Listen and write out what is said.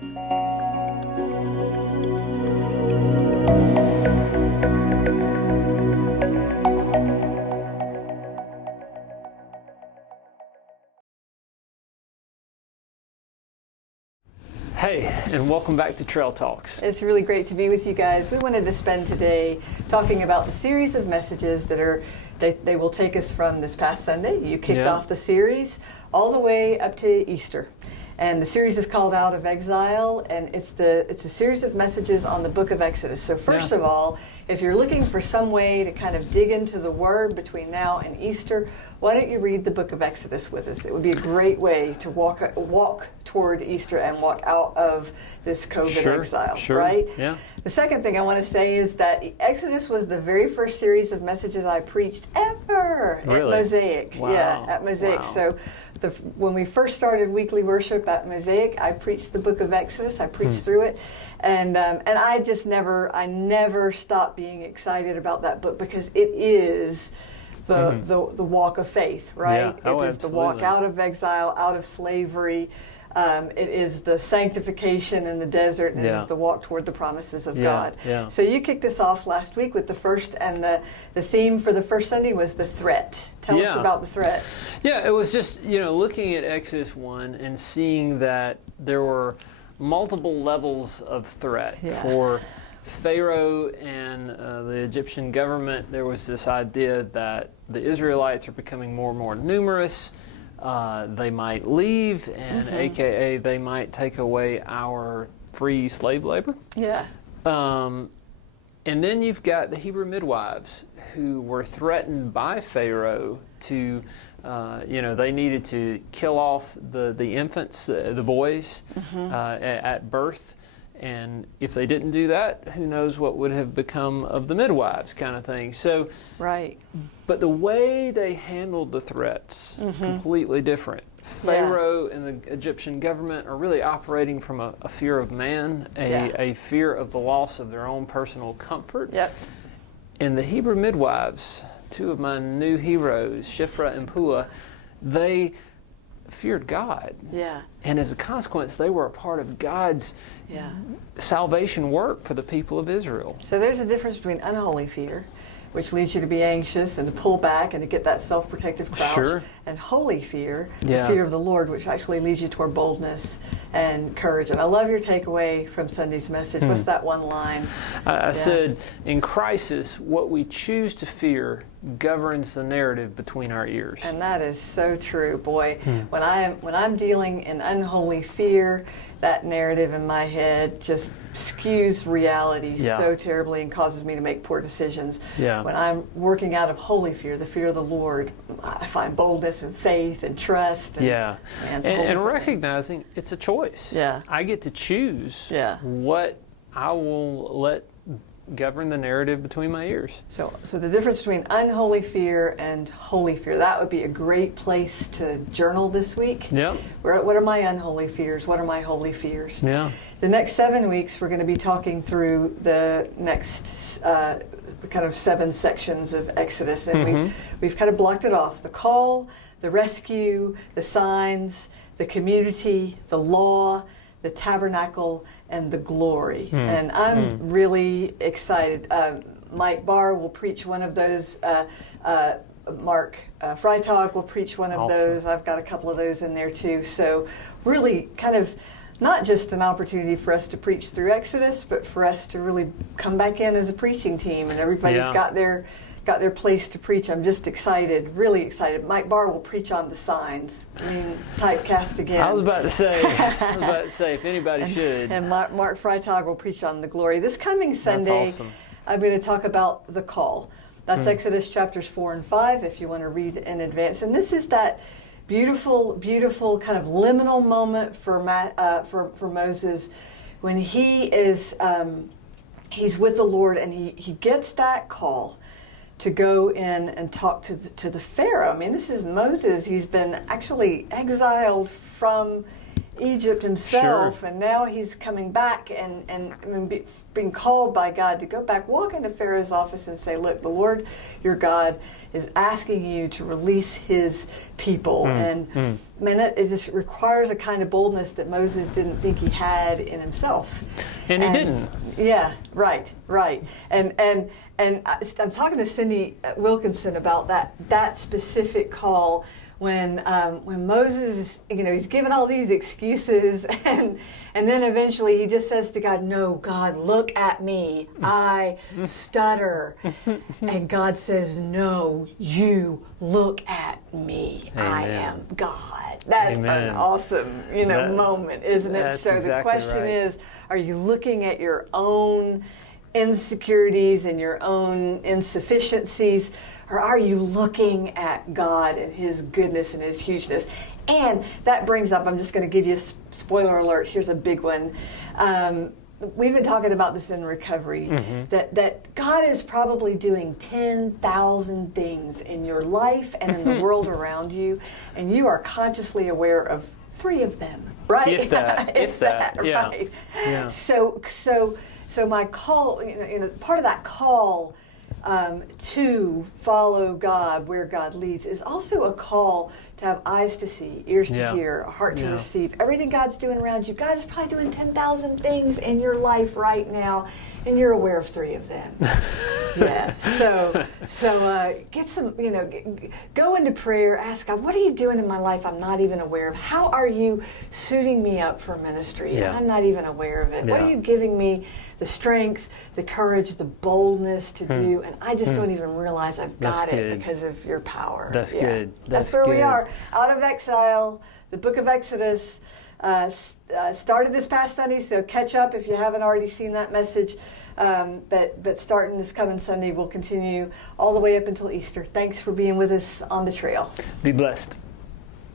Hey, and welcome back to Trail Talks. It's really great to be with you guys. We wanted to spend today talking about the series of messages that they will take us from this past Sunday. You kicked off the series all the way up to Easter. And the series is called Out of Exile, and it's a series of messages on the book of Exodus. So first of all, if you're looking for some way to kind of dig into the Word between now and Easter, why don't you read the book of Exodus with us? It would be a great way to walk toward Easter and walk out of this COVID exile, right? Yeah. The second thing I want to say is that Exodus was the very first series of messages I preached ever at Mosaic. Wow. Yeah, at Mosaic. Wow. So when we first started weekly worship at Mosaic, I preached the book of Exodus. I preached through it. And I just never stopped being excited about that book because it is the walk of faith, right? Yeah. It is the walk out of exile, out of slavery. It is the sanctification in the desert, and it is the walk toward the promises of God. Yeah. So you kicked us off last week with the first, and the theme for the first Sunday was the threat. Tell us about the threat. Yeah, it was just, looking at Exodus 1 and seeing that there were multiple levels of threat. For Pharaoh and the Egyptian government, there was this idea that the Israelites are becoming more and more numerous. They might leave, and AKA they might take away our free slave labor. Yeah. And then you've got the Hebrew midwives who were threatened by Pharaoh to, they needed to kill off the infants, the boys, at birth. And if they didn't do that, who knows what would have become of the midwives, kind of thing. So, but the way they handled the threats, completely different. Pharaoh and the Egyptian government are really operating from a fear of man, a fear of the loss of their own personal comfort. And the Hebrew midwives, two of my new heroes, Shiphrah and Puah, they feared God. And as a consequence, they were a part of God's salvation work for the people of Israel. So there's a difference between unholy fear, which leads you to be anxious and to pull back and to get that self-protective crouch, and holy fear, the fear of the Lord, which actually leads you toward boldness and courage. And I love your takeaway from Sunday's message. What's that one line? I said, in crisis, what we choose to fear governs the narrative between our ears. And that is so true, boy. When I'm dealing in unholy fear, that narrative in my head just skews reality so terribly and causes me to make poor decisions. When I'm working out of holy fear, the fear of the Lord, I find boldness and faith and trust. And recognizing it's a choice. I get to choose what I will let govern the narrative between my ears. So the difference between unholy fear and holy fear, that would be a great place to journal this week. What are my unholy fears? What are my holy fears? The next 7 weeks, we're going to be talking through the next kind of 7 sections of Exodus, and we've kind of blocked it off: the call, the rescue, the signs, the community, the law, the tabernacle, and the glory. And I'm really excited. Mike Barr will preach one of those. Mark Freitag will preach one of those. I've got a couple of those in there too. So really kind of not just an opportunity for us to preach through Exodus, but for us to really come back in as a preaching team, and everybody's got their place to preach. I'm just excited, really excited. Mike Barr will preach on the signs. I mean, typecast again. I was about to say, if anybody should. And Mark Freitag will preach on the glory. This coming Sunday, I'm going to talk about the call. That's Exodus chapters 4 and 5, if you want to read in advance. And this is that beautiful, beautiful kind of liminal moment for Moses when he is he's with the Lord, and he gets that call to go in and talk to the Pharaoh. I mean, this is Moses. He's been actually exiled from Egypt himself, and now he's coming back and being called by God to go back, walk into Pharaoh's office and say, look, the Lord your God is asking you to release his people. Man, it just requires a kind of boldness that Moses didn't think he had in himself. And he didn't. Yeah, right. And I'm talking to Cindy Wilkinson about that specific call when Moses, he's given all these excuses, and then eventually he just says to God, no, God, look at me, I stutter. And God says, no, you look at me, Amen. I am God. That's Amen. An awesome, moment, isn't it? So exactly the question is, are you looking at your own insecurities and your own insufficiencies, or are you looking at God and his goodness and his hugeness? And that brings up, I'm just going to give you a spoiler alert, here's a big one. We've been talking about this in recovery, that God is probably doing 10,000 things in your life and in the world around you, and you are consciously aware of 3 of them, right? If that, yeah. Right. Yeah. So my call, part of that call to follow God where God leads is also a call to have eyes to see, ears to hear, a heart to receive. Everything God's doing around you, God is probably doing 10,000 things in your life right now, and you're aware of 3 of them. Yeah. So get some, go into prayer, ask God, what are you doing in my life I'm not even aware of? How are you suiting me up for ministry? And I'm not even aware of it. What are you giving me the strength, the courage, the boldness to do? And I just don't even realize I've got it because of your power. That's good. That's where we are. Out of exile, the book of Exodus started this past Sunday, so catch up if you haven't already seen that message. But starting this coming Sunday, we'll continue all the way up until Easter. Thanks for being with us on the trail. Be blessed.